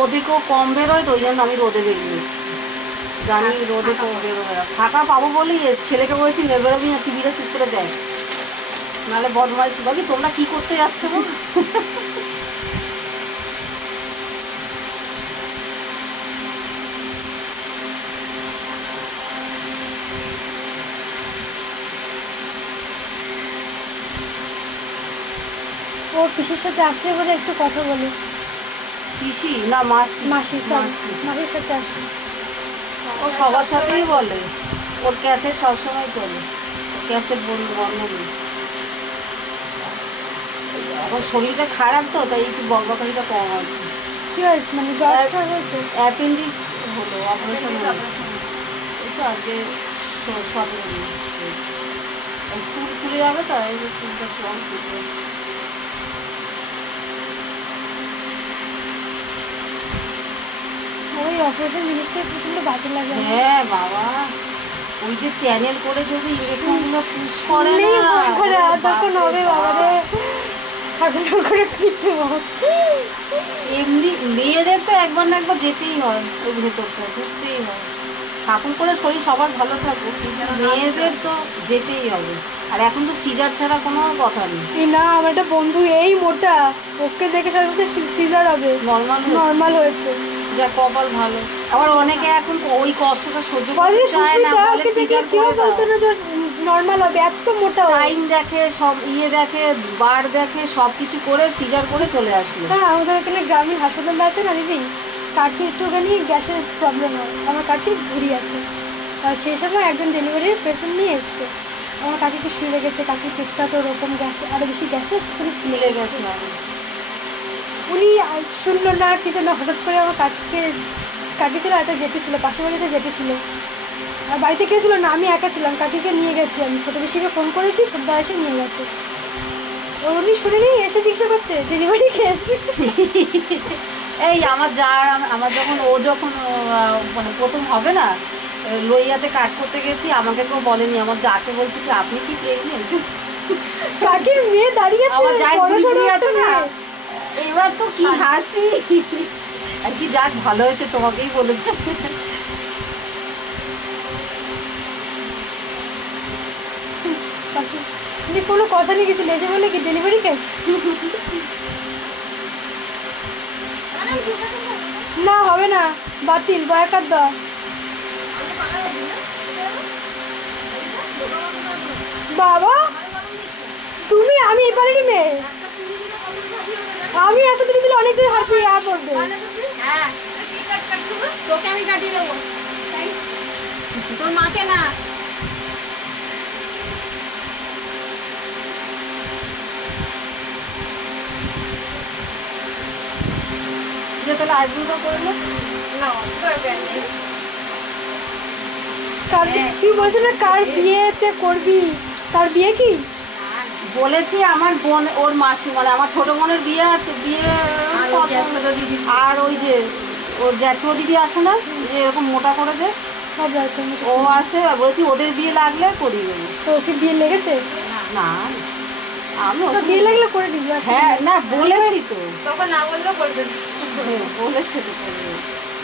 রোদে কেউ কম বেরোয় তো ওই জন্য আমি রোদে বেরিয়ে এসেছি, জানি রোদে কেউ বেরোবে না, ফাঁকা পাবো বলেই ছেলেকে বলেছি নেবে বেরোবি না, টিভিটা চুপ করে দেয়, নাহলে বদমাইশি বাকি। তোমরা কি করতে যাচ্ছ গো? ও পিসির সাথে আসলে বলে একটু কথা বলি। পিসি না মাসি? মাসির সাথে আসলে ও সবার সাথেই বলে, ওর ক্যাসেট সবসময় চলে, ক্যাসেট বন্ধ নেই। এখন শরীরটা খারাপ তো তাই একটু বকবকারিটা কম আছে। কি হয়েছে মানে জ্বরটা হয়েছে? অ্যাপেন্ডিক্স হলো, অপারেশন এই তো আজকে 17 দিন। স্কুল খুলে যাবে তো এই চিন্তা কম। ওই অপারেশন জিনিসটা প্রচন্ড বাজে লাগে। হ্যাঁ বাবা, ওই যে চ্যানেল করে যদি ইঞ্জেকশনগুলো পুশ করে না তখন হবে বাবা রে, ঠাকুর করে পিছু। এমনি মেয়েদের তো একবার না একবার যেতেই হয় ওই ভেতরটা, ঢুকতেই হয়। ঠাকুর করে শরীর সবার ভালো থাকুক, মেয়েদের তো যেতেই হবে। আর এখন তো সিজার ছাড়া কোনো কথা নেই। না আমার একটা বন্ধু এই মোটা, ওকে দেখে সাথে সিজার হবে, নর্মাল হয়েছে, যা কপাল ভালো। আবার অনেকে এখন ওই কষ্টটা সহ্য করতে চায় না, বলে সিজার করে দাও। নর্মাল হবে, এত মোটা টাইম দেখে, সব দেখে, বার দেখে, সব কিছু করে সিজার করে চলে আসলো। হ্যাঁ আমাদের এখানে গ্রামীণ হাসপাতাল আছে না দিদি, কাকি একটুখানি গ্যাসের প্রবলেম হয়, আমার কাকি ভুঁড়ি আছে, আর সেই সময় একজন ডেলিভারির পেশেন্ট নিয়ে এসছে, আমার কাকিকে শুয়ে গেছে, কাকির পেটটা তো ওরকম গ্যাস, আরও বেশি গ্যাসে মিলে গেছে। উনি শুনলো না কি যেন, হঠাৎ করে আমার কাকি ছিল, একটা জেঠি ছিল, পাশের বাড়িতে জেঠি ছিল, আর বাড়িতে কেউ ছিল না, আমি একা ছিলাম, কাকিকে নিয়ে গেছি, আমি ছোটো বেশিকে ফোন করেছি, ছোটদা এসে নিয়ে গেছে। উনি শুনে নিয়ে এসে জিজ্ঞাসা করছে ডেলিভারি খেয়েছি। এই আমার যখন মানে প্রথম হবে না, লইয়াতে কাজ করতে গেছি, আমাকে কেউ বলেনি, আমার যাকে বলছি কি আপনি কি প্রেগনেন্ট? কাকির মেয়ে দাঁড়িয়ে আমার যাই আছে না, এবার তো কি হাসি আর কি, যাক ভালো হয়েছে তোমাকেই বলেছে। কোনো কথা নেই কিছু, লেজে বলে কি ডেলিভারি কেস? না হবে না, বাতিল, বয়াকার দাও। বাবা তুমি, আমি এবারেরই মেয়ে, আমি এত দিলে অনেকজন হাতে পড়বে। তোকে আমি কাটিয়ে দেবো, তোর মাকে না। তাহলে আইব্রোটা করলো তুই বলছো না কার বিয়েতে করবি, তার বিয়ে কি বলেছি? আমার বোন, ওর মাসি, মানে আমার ছোট বোনের বিয়ে আছে, বিয়ে। আর ওই যে ওর জ্যাঠো দিদি আসে না, যে এরকম মোটা করে দে, ও আসে, আর বলছি ওদের বিয়ে লাগলে করিয়ে দেবো। তো ওকে বিয়ে লেগেছে? না আমি বিয়ে লাগলে করে দিবি। হ্যাঁ না বলেছি তো, তখন না বললেও করে দেবে, বলেছে তো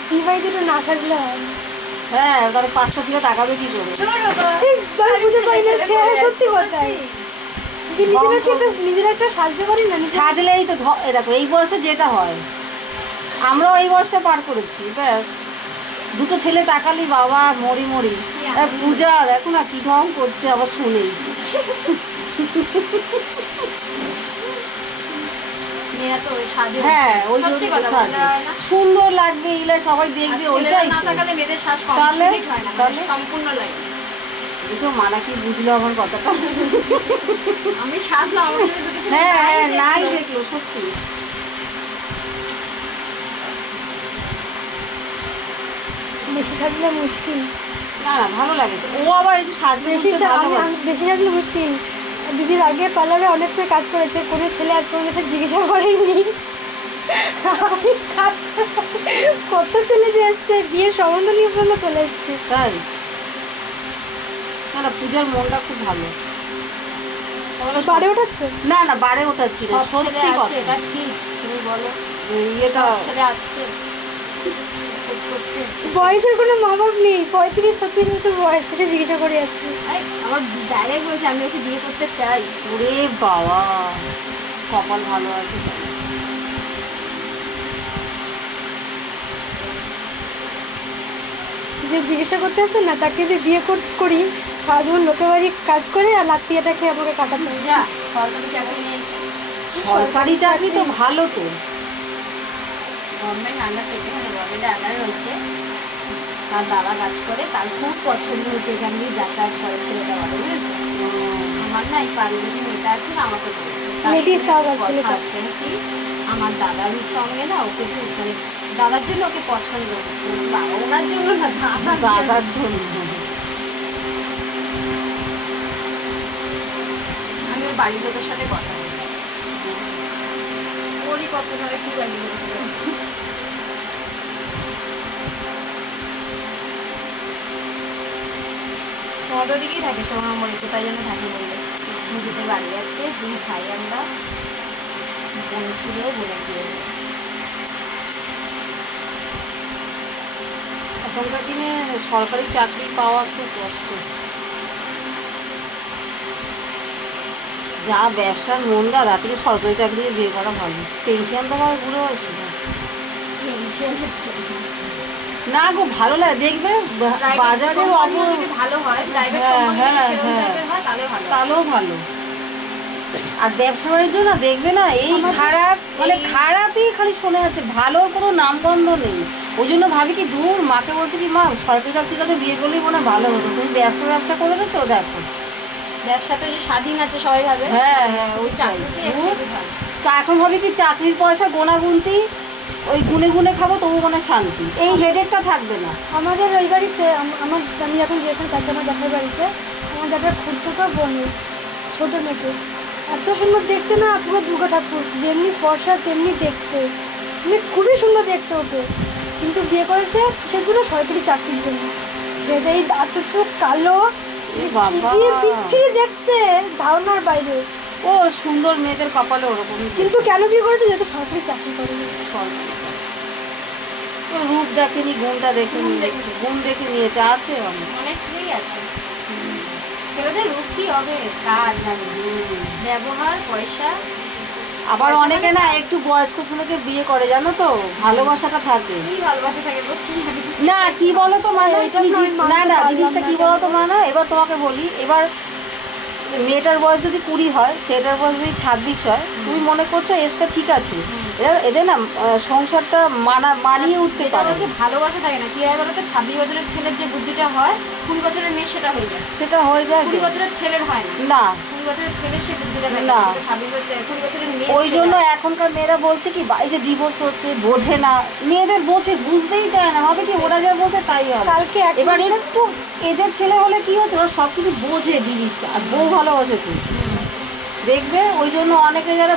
বিবাহিত না থাকলে হয়। হ্যাঁ তাহলে 500 থেকে টাকাবে কি করে? সত্যি কথাই, নিজেরা একটা সাজতে পারি না, সাজলেই তো দেখো এই বয়সে যেটা হয়, আমরাও এই বয়সটা পার করেছি, ব্যাস। দুটো ছেলে তাকালি বাবা মরি মরি। পূজা দেখো না কি ঢং করছে, আবার শুনেই হ্যাঁ ওই সুন্দর লাগবে, ইলে সবাই দেখবে, ওইটাই তাহলে সম্পূর্ণ লাগে। মানা কি বুঝলো আমার কথাটা? আমি সাজলাম, হ্যাঁ নাই দেখলো সত্যি। বেশি সাজলে মুশকিল। না না ভালো লাগে, ও আবার একটু সাজলে বেশি সাজলে মুশকিল। দিদির আগে পার্লারে অনেকটা কাজ করেছে, কোনো ছেলে আজ পর্যন্ত জিজ্ঞাসা করেনি কত ছেলে যে এসছে, বিয়ের সম্বন্ধ নিয়ে বলে চলে এসছে। তাই না, পূজার মনটা খুব ভালো। বাড়ে ওঠাচ্ছে না না বাড়ে ওঠাচ্ছি না, সত্যি কথা, এটা ঠিক। তুমি বলো ইয়েটা ছেলে আসছে, খোঁজ করতে। বয়সের কোনো মা বাপ নেই, 35-36 বছর বয়স, সেটা জিজ্ঞাসা করে যাচ্ছে। এই, আমার ডাইরেক্ট বলছে আমি ওকে বিয়ে করতে চাই। ওরে বাবা, কপাল ভালো আছে। যে জিজ্ঞাসা করতে আসছে না, তাকে যে বিয়ে করি, সারাজীবন লোকের বাড়ি কাজ করে আর লাত্তিয়াটা খেয়ে আমাকে কাটাতে হবে। যা, সরকারি চাকরি নিয়েছে। সরকারি চাকরি তো ভালো তো। গভর্নমেন্ট আন্ডার থেকে, মানে গভর্নমেন্টের আন্ডারে হচ্ছে। তার দাদা কাজ করে, তার খুব পছন্দ হয়েছে, এখান দিয়ে যাতায়াত করে ছেলেটা বলে, বুঝেছো? আমার না এই পারিবারিক মেয়েটা আছে না, আমাকে বলেছে। তার Ladies সঙ্গে hour কথা ছেলেটা। আছে কি, আমার দাদার সঙ্গে না ওকে খুব, মানে দাদার জন্য ওকে পছন্দ হচ্ছে, বাবা ওনার জন্য না, দাদার দাদার জন্য। জন্য। আমি ওর বাড়ির লোকের সাথে কথা বলি, ওরই পছন্দ হয় কি বাড়ির লোকের সাথে কথা বলি। তোমাদের দিকেই থাকে, 16 নম্বরে, কোথায় যেন থাকে বললে। নদীতে বাড়ি আছে, 2 ভাই আমরা, বোন ছিল, বোনের বিয়ে হয়ে গেছে। এখনকার দিনে সরকারি চাকরি পাওয়া খুব কষ্ট। যা ব্যবসার মন্দা, রাত্রে সরকারি চাকরি বিয়ে করা ভালো। পেনশন তো আমার বুড়ো হয়েছে টেনশন হচ্ছে। না গো, ভালো লাগে দেখবে বাজারে কোম্পানিও যদি ভালো হয়, প্রাইভেট হ্যাঁ, কোম্পানি হ্যাঁ, যদি সেরকম হ্যাঁ। টাইপের হয় তাহলে ভালো। তাহলেও ভালো। আর ব্যবসা বাণিজ্য না দেখবে না, এই খারাপ, মানে খারাপই খালি শোনা যাচ্ছে, ভালোর কোনো নামগন্ধ নেই। ওই জন্য ভাবি কি দূর, মাকে বলছে কি মা সরকারি চাকরিটাকে বিয়ে করলেই মনে হয় ভালো হতো, তুমি ব্যবসা করে দে তো দেখো। ব্যবসাতে যে স্বাধীন আছে সবাই ভাবে, হ্যাঁ, হ্যাঁ, ওই চাকরিতে actually ভালো। তা এখন ভাবি কি চাকরির পয়সা গোনাগুনতি, ওই গুনে গুনে খাবো তবু মনে শান্তি, এই হেডেকটা থাকবে না। আমাদের ওই বাড়িতে আমি যখন যেখানে থাকি আমার জাফার বাড়িতে, আমার জাফার খুঁজতো বোনের ছোটো মেয়েকে এত সুন্দর দেখতে না, পুরো দুর্গা ঠাকুর, যেমনি ফর্সা তেমনি দেখতে, মানে খুবই সুন্দর দেখতে ওকে। কিন্তু বিয়ে করেছে সেগুলো সরকারি চাকরির জন্য। ছেলে এই দাঁত চোখ কালো, এ বাবা, বিচ্ছিরি দেখতে, ধারণার বাইরে। ও সুন্দর মেয়েদের কপালে ওরকমই কিন্তু কেন বিয়ে করেছে, যেহেতু সরকারি চাকরি করে। সরকারি চাকরি। তো রূপ দেখেনি, গুণটা দেখে গুণ নিয়েছে, দেখেছে। গুণ দেখে নিয়েছে, আছে অনেক। অনেকেই আছে। ছেলেদের রূপ কি হবে, কাজ, ব্যবহার, পয়সা। আবার অনেকে না একটু বয়স্ক ছেলেকে বিয়ে করে, জানো তো, ভালোবাসাটা থাকে। কি ভালোবাসা থাকে গো, কি জানি। না কি বলো তো মানে, এটা কি নয়, মানতে না না পারলাম জিনিসটা না কি বলো তো মানে, এবার তোমাকে বলি, এবার মেয়েটার বয়স যদি 20 হয়, ছেলেটার বয়স যদি 26 হয়, তুমি মনে করছো এজটা ঠিক আছে, এদের না সংসারটা মানিয়ে উঠতে এটা পারে, বলতে ভালোবাসা থাকে না, কি হয় বলো তো, 26 বছরের ছেলের যে বুদ্ধিটা হয়, 20 বছরের মেয়ে সেটা হয়ে যায়। সেটা হয়ে যায় 20 বছরের ছেলের হয় না, না। 20 বছরের ছেলে সে বুদ্ধিটা থাকে না। না, 26 বছরের 20 বছরের মেয়ে। ওই জন্য এখনকার মেয়েরা বলছে কি এই যে ডিভোর্স হচ্ছে, বোঝে না, মেয়েদের বোঝে, বুঝতেই চায় না, ভাবে কি ওরা যা বোঝে তাই হবে। কালকে এক এবার বছর- একটু এজের ছেলে হলে কি হচ্ছে, ওরা সব কিছু বোঝে জিনিসটা, আর বউ ভালোবাসে তো দেখবে, ওই জন্য অনেকে যারা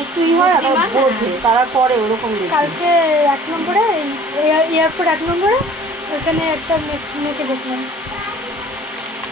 একটু হয় তারা বুদ্ধিমান, বোঝে, তারা করে ওরকম দেখবে। কালকে 1 নম্বরে এয়ারপোর্ট 1 নম্বরে ওখানে একটা মেয়েকে দেখলাম,